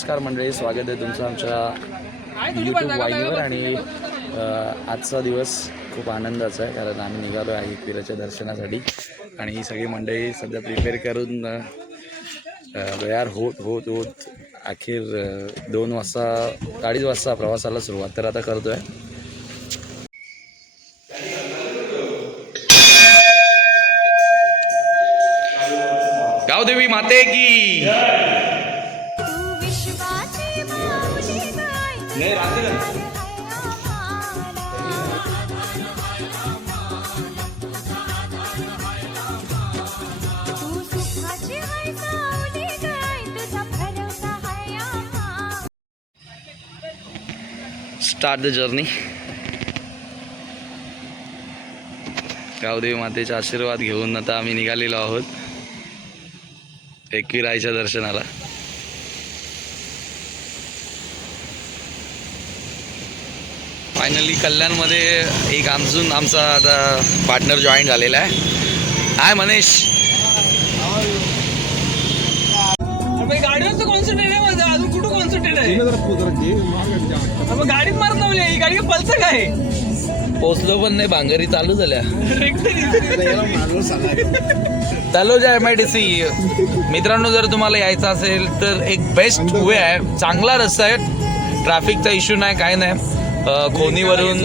नमस्कार मंडळी, स्वागत आहे तुमचं आमच्या यूट्यूब वाहिनीवर. आणि आजचा दिवस खूप आनंदाचा आहे कारण आम्ही निघालो आहे एकविराच्या दर्शनासाठी. आणि ही सगळी मंडळी सध्या प्रिपेअर करून तयार होत अखेर 2 वाजता 2:30 वाजता प्रवासाला सुरुवात तर आता करतोय. गावदेवी माते की स्टार्ट द जर्नी. गावदेवी मातेचा आशीर्वाद घेऊन आता आम्ही निघालेलो आहोत एकविराईच्या दर्शनाला. फायनली कल्याणमध्ये एक आमचा आता पार्टनर जॉईन झालेला आहे. हाय मनीष. गाडीवरचं कॉन्सन्ट्रेट आहे माझं, अजून कुठं कॉन्सन्ट्रेट आहे? गाडीत मारत लावली ही गाडी पलचं काय? पोचलो पण नाही, भांगरी चालू झाल्या. तलोजा MIDC मित्रांनो, जर तुम्हाला यायचं असेल तर एक बेस्ट वे आहे, चांगला रस्ता आहे, ट्रॅफिकचा इश्यू नाही, काय नाही. खोनीवरून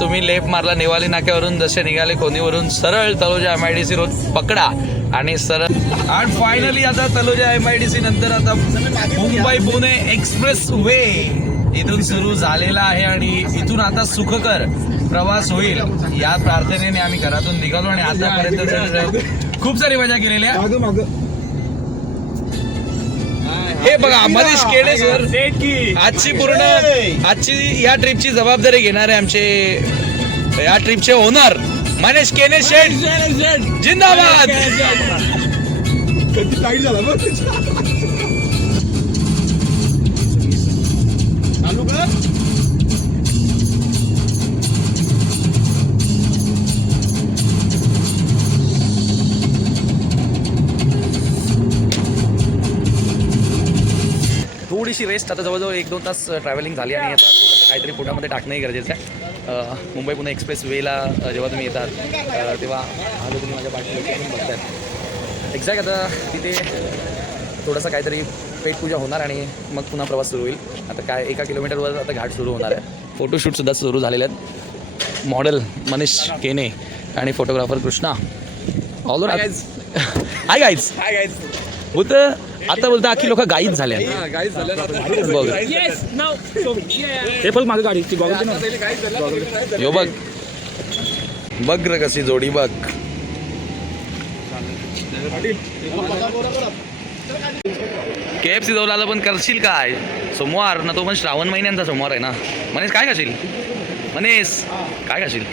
तुम्ही लेफ्ट मारला, नेवाली नाक्यावरून जसे निघाले खोनीवरून सरळ तलोजा MIDC रोड पकडा आणि सरळ. आणि फायनली आता तलोजा MIDC नंतर आता मुंबई पुणे एक्सप्रेस वे इथून सुरू झालेला आहे आणि इथून आता सुखकर प्रवास होईल या प्रार्थनेने आम्ही घरातून निघालो. आणि आतापर्यंत खूप सारी मजा केलेली आहे. हे बघा मनीष केडे सर आजची या ट्रिपची जबाबदारी घेणारे आमचे या ट्रिपचे ओनर मनीष केने शेठ जिंदाबाद. थोडीशी रेस्ट, आता जवळजवळ 1-2 तास ट्रॅव्हलिंग झाली आणि आता थोडंसं काहीतरी पोटामध्ये टाकणंही गरजेचं आहे. मुंबई पुणे एक्सप्रेस वेला जेव्हा तुम्ही येतात तेव्हा आलो तुम्ही माझ्या पाठीवर बघताय एक्झॅक्ट. आता तिथे थोडंसं काहीतरी पेटपूजा होणार आणि मग पुन्हा प्रवास सुरू होईल. आता काय 1 किलोमीटरवर आता घाट सुरू होणार आहे. फोटोशूटसुद्धा सुरू झालेले आहेत. मॉडेल मनीष केने आणि photographer Krishna all over. Hi guys होतं. आता बोलता अख्खी लोक गाईच झाल्या. बघ हे पण माझं गाडीची यो बघ बघ रे कशी जोडी बघ. KFC जवळ आलं पण करशील काय सोमवार ना, तो पण श्रावण महिन्यांचा सोमवार आहे ना. मनीष काय खाशील? मनीष काय खाशील?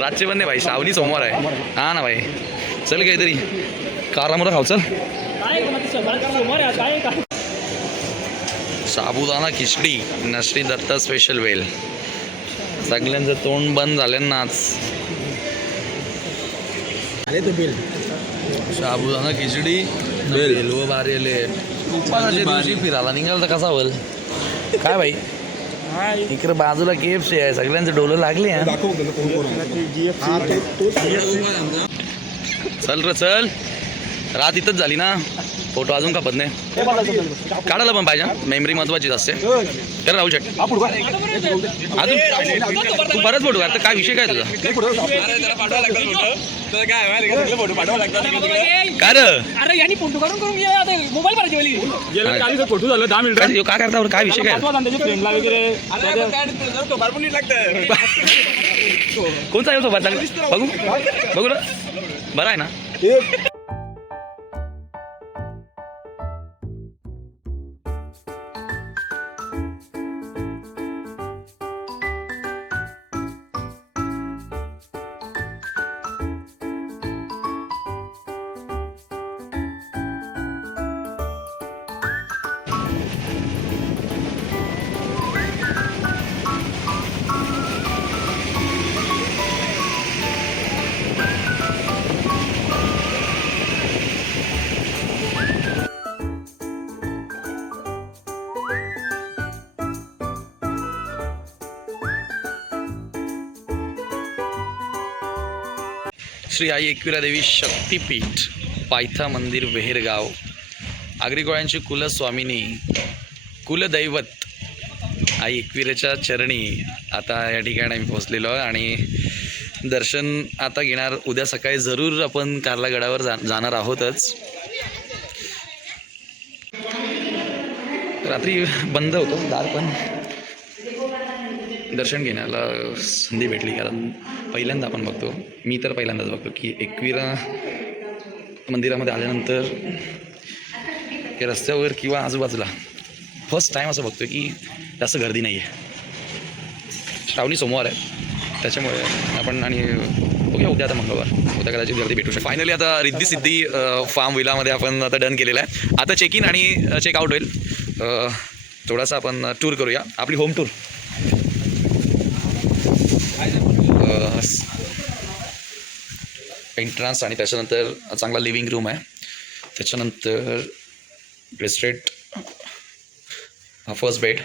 रातचे पण नाही भाई, श्रावणी सोमवार आहे. हा ना भाई, चल काहीतरी कारामुरं खाऊ चल. साबुदाणा खिचडी नश्री दत्ता स्पेशल वेल. सगळ्यांचं तोंड बंद झालं ना आज. साबुदाणा खिचडी बेलव बारेले उपासाच्या दिवशी फिरायला निघाल तर कसा होईल काय भाई. इकडे बाजूला KFC आहे, सगळ्यांचं डोलं लागले. चल रे चल, रात इथंच झाली ना. फोटो अजून कापत नाही, काढायला पण पाहिजे, मेमरी महत्वाचीच असते. तर राहुल शेट अजून तू बरंच फोटो काढतो, काय विषय काय तुझा? काय रे फोटो काढून मोबाईल फोटो झालं 10 मिनिटं काय करता, काय विषय काय? कोणता येतो बघू बघू ना, बरं आहे ना. श्री आई एकविरा देवी शक्तिपीठ पायथा मंदिर वेहेरगाव आगरीकोळ्यांची कुलस्वामिनी कुलदैवत आई एकविरेच्या चरणी आता या ठिकाणी आम्ही पोहोचलेलो आहे आणि दर्शन आता घेणार. उद्या सकाळी जरूर आपण कार्ला गडावर जाणार आहोतच. रात्री बंद होतो दार, पण दर्शन घेण्याला संधी भेटली, कारण पहिल्यांदा आपण बघतो, मी तर पहिल्यांदाच बघतो की एकविरा मंदिरामध्ये आल्यानंतर की रस्त्यावर किंवा आजूबाजूला फर्स्ट टाईम असं बघतो की जास्त गर्दी नाही आहे. श्रावणी सोमवार आहे त्याच्यामुळे आपण, आणि बघूया उद्या, आता मंगळवार, उद्या कदाचित गर्दी भेटू शकते. फायनली आता रिद्धी सिद्धी फार्म विलामध्ये आपण आता डन केलेलं आहे. आता चेक इन आणि चेकआउट होईल. थोडासा आपण टूर करूया, आपली होम टूर. एंट्रन्स आणि त्याच्यानंतर चांगला लिव्हिंग रूम आहे, त्याच्यानंतर रेस्ट्रेट, फर्स्ट बेड,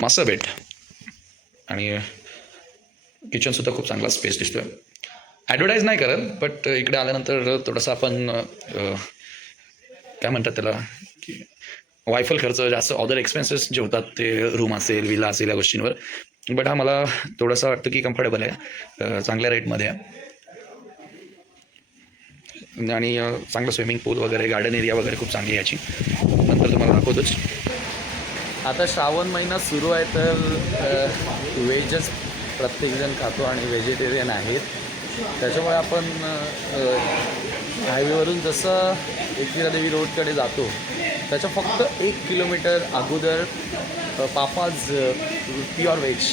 मास्टर बेड, आणि किचनसुद्धा खूप चांगला स्पेस दिसतो आहे. ॲडव्हर्टाईज नाही करत, बट इकडे आल्यानंतर थोडंसं आपण काय म्हणतात त्याला, की वायफल खर्च जास्त, अदर एक्सपेन्सेस जे होतात ते रूम असेल, विला असेल, या गोष्टींवर. बट हा मला थोडंसं वाटतं की कम्फर्टेबल आहे, चांगल्या रेटमध्ये आहे, आणि चांगलं स्विमिंग पूल वगैरे, गार्डन एरिया वगैरे खूप चांगली आहे याची. नंतर तुम्हाला दाखवतोच. आता श्रावण महिना सुरू आहे, तर व्हेजच प्रत्येकजण खातो आणि व्हेजिटेरियन आहेत. त्याच्यामुळे आपण हायवेवरून जसं एकविरा देवी रोडकडे जातो त्याच्या फक्त 1 किलोमीटर अगोदर पापाज प्युअर व्हेज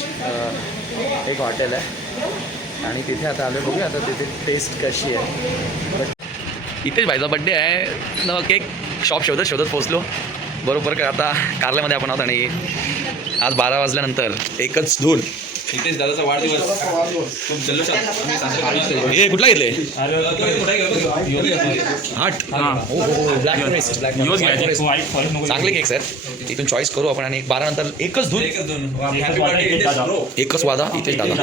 एक हॉटेल आहे, आणि तिथे आता आलो. बघूया आता तिथे टेस्ट कशी आहे. इथेच भाईचा बड्डे आहे न, केक शॉप शोधत पोचलो. बरोबर का, आता कार्ल्यामध्ये आपण आहोत आणि आज 12 वाजल्यानंतर एकच धूल. इथेच दादाचा वाढदिवस खूप जल्लोषात. हे कुठला घेतले? 8. चांगले केक्स आहेत, इथून चॉईस करू आपण. आणि 12 नंतर एकच धूल, एकच वादा. इथेच दादा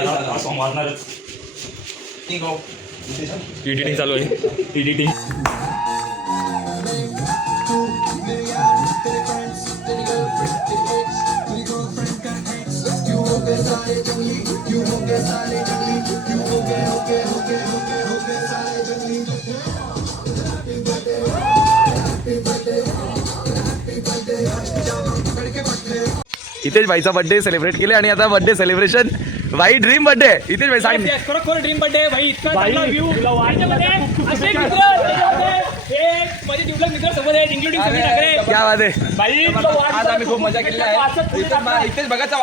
एडिटिंग चालू आहे, एडिटिंग. इथेच भाईचा बर्थडे सेलिब्रेट केले, आणि आता बर्थडे सेलिब्रेशन भाई ड्रीम बर्थडे इथेच भाई सांग. खरोखर ड्रीम बर्थडे भाई, इतका चांगला व्ह्यू. असे मित्र माझे दिवस मित्र सोबत आहेत, इन्क्लुडिंग सगळे ठाकरे. क्या बात आहे भाई, आज आम्ही खूप मजा केली आहे. इथेच बघायचा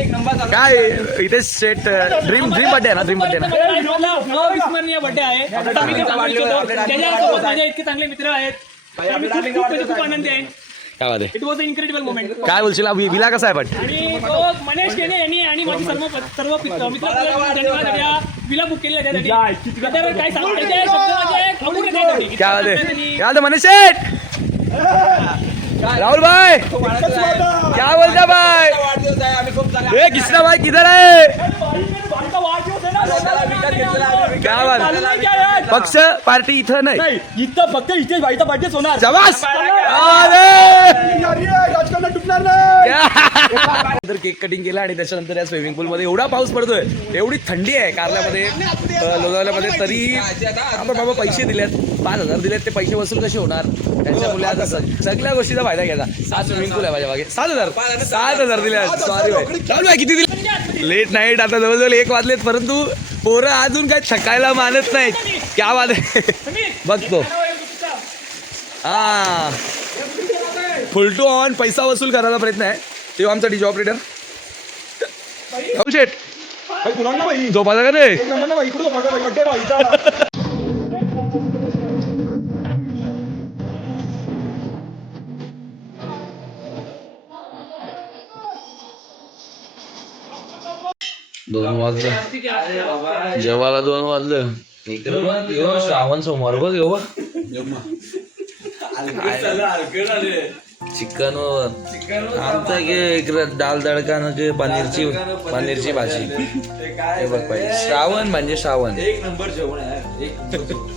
एक नंबर. काय इथेच सेट ड्रीम बर्थडे आहे ना, ड्रीम बर्थडे ना. अविस्मरणीय बर्थडे आहे. त्याच्यासोबत माझे इतके चांगले मित्र आहेत, खूप आनंदी आहे. काय बात आहे, it was a incredible moment. काय बोलशील विला कसा आहे? पण आणि तो मनेश केने यांनी आणि माझी सर्व मित्र विला बुक केली त्यासाठी. काय सांगू त्याचे शब्द माझे अपुरे नाही. क्या बात आहे, क्या बात आहे मनीष शेठ, राहुल भाई, क्या बोलता भाई? ये किसना भाई किधर है? क्या बात आहे, पक्ष पार्टी इथं नाही, इथं फक्त इथेच भाईचा बर्थडे होणार. जवास नंतर केक कटिंग केला, आणि त्याच्यानंतर या स्विमिंग पूलमध्ये एवढा पाऊस पडतोय, एवढी थंडी आहे कार्ल्यामध्ये, लोणावळ्यामध्ये, तरी आपण बाबा पैसे दिलेत, 5,000 दिलेत, ते पैसे वसूल कसे होणार? त्यांच्यामुळे आता सगळ्या गोष्टीचा फायदा घ्यायचा. हा स्विमिंग पूल आहे माझ्या मागे. 7,000 दिले. सॉरी भाई, किती दिले? लेट नाईट, आता जवळजवळ 1 वाजलेत, परंतु पोरं अजून काही थकायला मानत नाहीत. क्या बात आहे, बघतो. हा, फुल टू ऑन पैसा वसूल करायला प्रयत्न आहे. तेव्हा आमचा डीजे ऑपरेटर शेट झोपायचा का रे? दोन वाजलं जेवायला, 2 वाजलं. श्रावण सोमवार बघ. चिकन आमचा एक दाल तडका न के पनीरची भाजी हे बघ पाहिजे श्रावण म्हणजे श्रावण एक नंबर जेवण आहे एक नंबर जेवण